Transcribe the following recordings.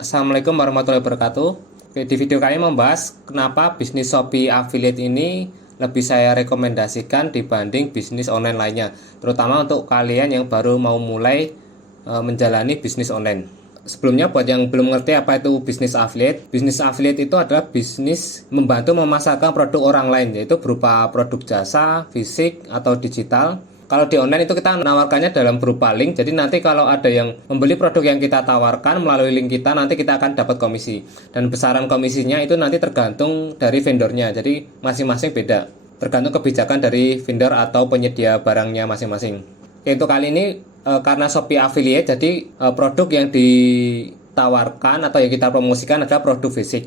Assalamualaikum warahmatullahi wabarakatuh. Oke, di video kali ini membahas kenapa bisnis Shopee Affiliate ini lebih saya rekomendasikan dibanding bisnis online lainnya, terutama untuk kalian yang baru mau mulai menjalani bisnis online. Sebelumnya, buat yang belum mengerti apa itu bisnis affiliate itu adalah bisnis membantu memasarkan produk orang lain, yaitu berupa produk jasa, fisik atau digital. Kalau di online itu kita menawarkannya dalam berupa link. Jadi nanti kalau ada yang membeli produk yang kita tawarkan melalui link kita, nanti kita akan dapat komisi. Dan besaran komisinya itu nanti tergantung dari vendornya. Jadi masing-masing beda. Tergantung kebijakan dari vendor atau penyedia barangnya masing-masing. Oke, untuk kali ini karena Shopee Affiliate, jadi produk yang ditawarkan atau yang kita promosikan adalah produk fisik.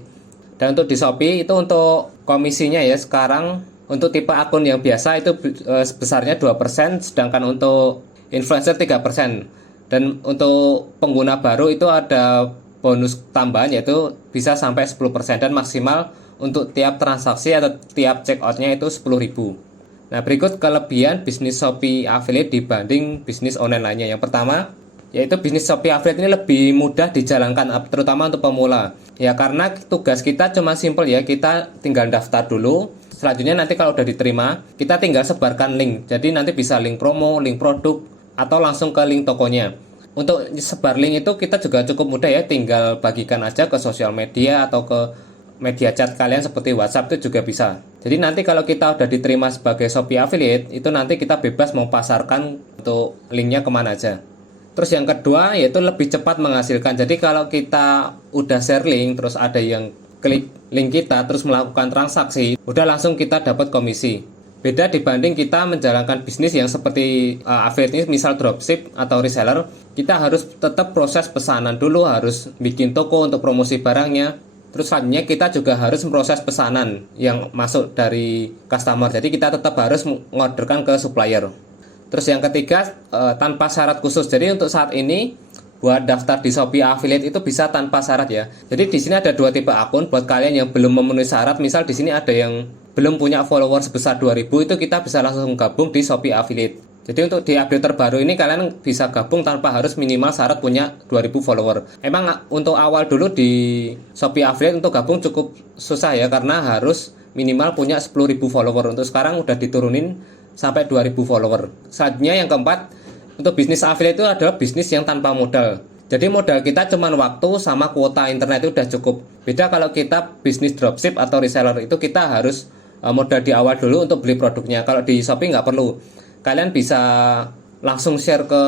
Dan untuk di Shopee itu untuk komisinya ya sekarang untuk tipe akun yang biasa itu sebesarnya 2%, sedangkan untuk influencer 3%. Dan untuk pengguna baru itu ada bonus tambahan yaitu bisa sampai 10% dan maksimal untuk tiap transaksi atau tiap checkoutnya itu 10.000. Nah, berikut kelebihan bisnis Shopee Affiliate dibanding bisnis online lainnya. Yang pertama, yaitu bisnis Shopee Affiliate ini lebih mudah dijalankan, terutama untuk pemula. Ya, karena tugas kita cuma simple ya, kita tinggal daftar dulu. Selanjutnya nanti kalau udah diterima, kita tinggal sebarkan link. Jadi nanti bisa link promo, link produk, atau langsung ke link tokonya. Untuk sebar link itu kita juga cukup mudah ya, tinggal bagikan aja ke sosial media atau ke media chat kalian seperti WhatsApp itu juga bisa. Jadi nanti kalau kita udah diterima sebagai Shopee Affiliate, itu nanti kita bebas mau pasarkan untuk linknya kemana aja. Terus yang kedua yaitu lebih cepat menghasilkan. Jadi kalau kita udah share link, terus ada yang klik link kita terus melakukan transaksi, udah langsung kita dapat komisi. Beda dibanding kita menjalankan bisnis yang seperti affiliate ini, misal dropship atau reseller, kita harus tetap proses pesanan dulu, harus bikin toko untuk promosi barangnya. Terus selanjutnya kita juga harus memproses pesanan yang masuk dari customer. Jadi kita tetap harus mengorderkan ke supplier. Terus yang ketiga, tanpa syarat khusus. Jadi untuk saat ini buat daftar di Shopee Affiliate itu bisa tanpa syarat ya. Jadi di sini ada dua tipe akun buat kalian yang belum memenuhi syarat. Misal di sini ada yang belum punya follower sebesar 2000, itu kita bisa langsung gabung di Shopee Affiliate. Jadi untuk di update terbaru ini kalian bisa gabung tanpa harus minimal syarat punya 2000 follower. Emang untuk awal dulu di Shopee Affiliate untuk gabung cukup susah ya, karena harus minimal punya 10.000 follower. Untuk sekarang udah diturunin sampai 2000 follower. Selanjutnya yang keempat, untuk bisnis affiliate itu adalah bisnis yang tanpa modal. Jadi modal kita cuma waktu sama kuota internet itu udah cukup. Beda kalau kita bisnis dropship atau reseller, itu kita harus modal di awal dulu untuk beli produknya. Kalau di Shopee nggak perlu. Kalian bisa langsung share ke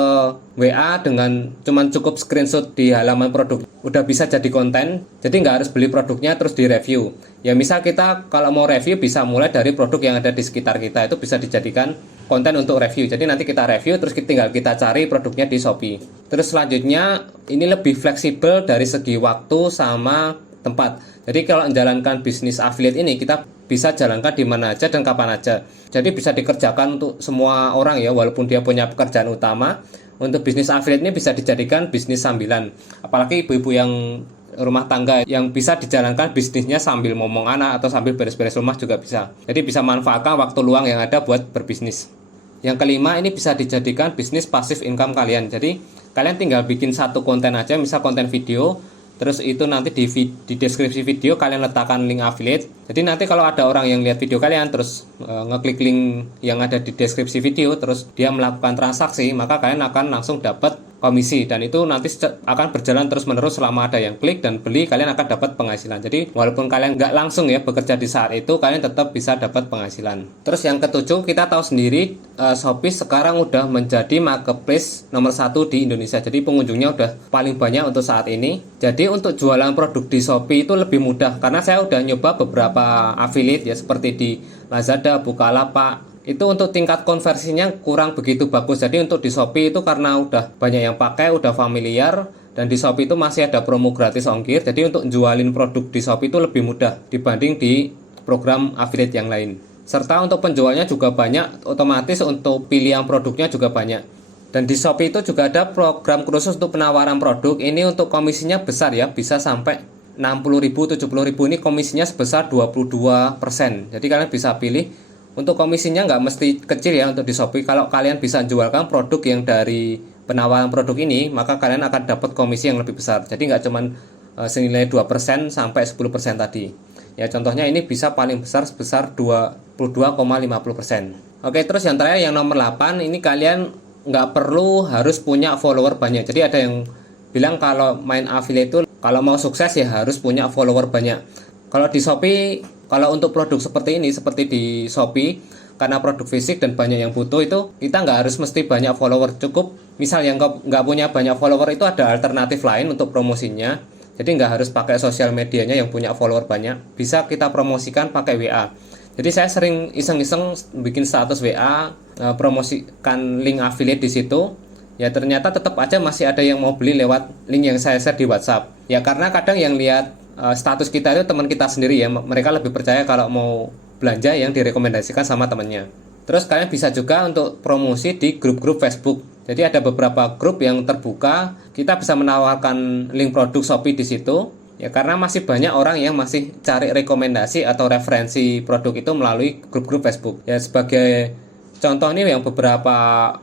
WA dengan cuman cukup screenshot di halaman produk. Udah bisa jadi konten, jadi nggak harus beli produknya terus di review. Ya misal kita kalau mau review bisa mulai dari produk yang ada di sekitar kita, itu bisa dijadikan konten untuk review. Jadi nanti kita review terus tinggal kita cari produknya di Shopee. Terus selanjutnya ini lebih fleksibel dari segi waktu sama tempat. Jadi kalau menjalankan bisnis affiliate ini kita bisa jalankan di mana aja dan kapan aja. Jadi bisa dikerjakan untuk semua orang ya, walaupun dia punya pekerjaan utama. Untuk bisnis affiliate ini bisa dijadikan bisnis sambilan. Apalagi ibu-ibu yang rumah tangga yang bisa dijalankan bisnisnya sambil ngomong anak atau sambil beres-beres rumah juga bisa. Jadi bisa manfaatkan waktu luang yang ada buat berbisnis. Yang kelima, ini bisa dijadikan bisnis passive income kalian. Jadi kalian tinggal bikin satu konten aja, misal konten video, terus itu nanti di deskripsi video kalian letakkan link affiliate. Jadi nanti kalau ada orang yang lihat video kalian terus ngeklik link yang ada di deskripsi video, terus dia melakukan transaksi, maka kalian akan langsung dapat komisi, dan itu nanti akan berjalan terus menerus selama ada yang klik dan beli, kalian akan dapat penghasilan. Jadi walaupun kalian nggak langsung ya bekerja di saat itu, kalian tetap bisa dapat penghasilan. Terus yang ketujuh, kita tahu sendiri Shopee sekarang udah menjadi marketplace nomor 1 di Indonesia. Jadi pengunjungnya udah paling banyak untuk saat ini. Jadi untuk jualan produk di Shopee itu lebih mudah, karena saya udah nyoba beberapa affiliate ya, seperti di Lazada, Bukalapak. Itu untuk tingkat konversinya kurang begitu bagus. Jadi untuk di Shopee itu karena udah banyak yang pakai, udah familiar, dan di Shopee itu masih ada promo gratis ongkir. Jadi untuk jualin produk di Shopee itu lebih mudah dibanding di program affiliate yang lain. Serta untuk penjualnya juga banyak, otomatis untuk pilihan produknya juga banyak. Dan di Shopee itu juga ada program khusus untuk penawaran produk. Ini untuk komisinya besar ya, bisa sampai 60.000, 70.000, ini komisinya sebesar 22%. Jadi kalian bisa pilih. Untuk komisinya nggak mesti kecil ya untuk di Shopee. Kalau kalian bisa jualkan produk yang dari penawaran produk ini, maka kalian akan dapat komisi yang lebih besar. Jadi nggak cuman senilai 2% sampai 10% tadi. Ya contohnya ini bisa paling besar sebesar 22,50%. Oke, terus yang terakhir yang nomor 8 ini kalian nggak perlu harus punya follower banyak. Jadi ada yang bilang kalau main affiliate itu kalau mau sukses ya harus punya follower banyak. Kalau di Shopee, kalau untuk produk seperti ini, seperti di Shopee, karena produk fisik dan banyak yang butuh itu, kita nggak harus mesti banyak follower. Cukup misal yang nggak punya banyak follower itu ada alternatif lain untuk promosinya. Jadi nggak harus pakai sosial medianya yang punya follower banyak, bisa kita promosikan pakai WA. Jadi saya sering iseng-iseng bikin status WA, promosikan link affiliate di situ. Ya ternyata tetap aja masih ada yang mau beli lewat link yang saya share di WhatsApp. Ya karena kadang yang lihat status kita itu teman kita sendiri ya, mereka lebih percaya kalau mau belanja yang direkomendasikan sama temannya. Terus kalian bisa juga untuk promosi di grup-grup Facebook. Jadi ada beberapa grup yang terbuka, kita bisa menawarkan link produk Shopee di situ. Ya karena masih banyak orang yang masih cari rekomendasi atau referensi produk itu melalui grup-grup Facebook. Ya sebagai contoh nih yang beberapa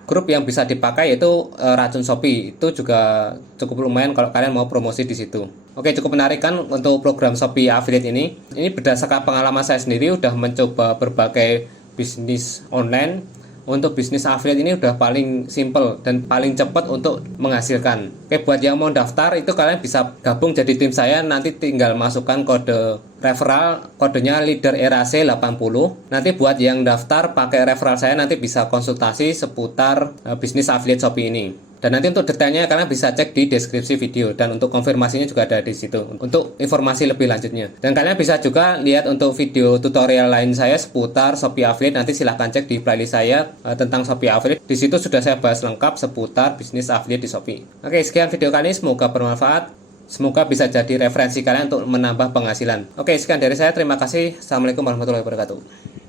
grup yang bisa dipakai yaitu Racun Shopee. Itu juga cukup lumayan kalau kalian mau promosi di situ. Oke, cukup menarik kan untuk program Shopee Affiliate ini. Ini berdasarkan pengalaman saya sendiri udah mencoba berbagai bisnis online. Untuk bisnis affiliate ini udah paling simple dan paling cepat untuk menghasilkan. Oke, buat yang mau daftar itu kalian bisa gabung jadi tim saya, nanti tinggal masukkan kode referral, kodenya leader ERAC 80. Nanti buat yang daftar pakai referral saya nanti bisa konsultasi seputar bisnis affiliate Shopee ini. Dan nanti untuk detailnya kalian bisa cek di deskripsi video, dan untuk konfirmasinya juga ada di situ untuk informasi lebih lanjutnya. Dan kalian bisa juga lihat untuk video tutorial lain saya seputar Shopee Affiliate, nanti silahkan cek di playlist saya tentang Shopee Affiliate. Di situ sudah saya bahas lengkap seputar bisnis affiliate di Shopee. Oke, sekian video kali ini, semoga bermanfaat. Semoga bisa jadi referensi kalian untuk menambah penghasilan. Oke, sekian dari saya. Terima kasih. Assalamualaikum warahmatullahi wabarakatuh.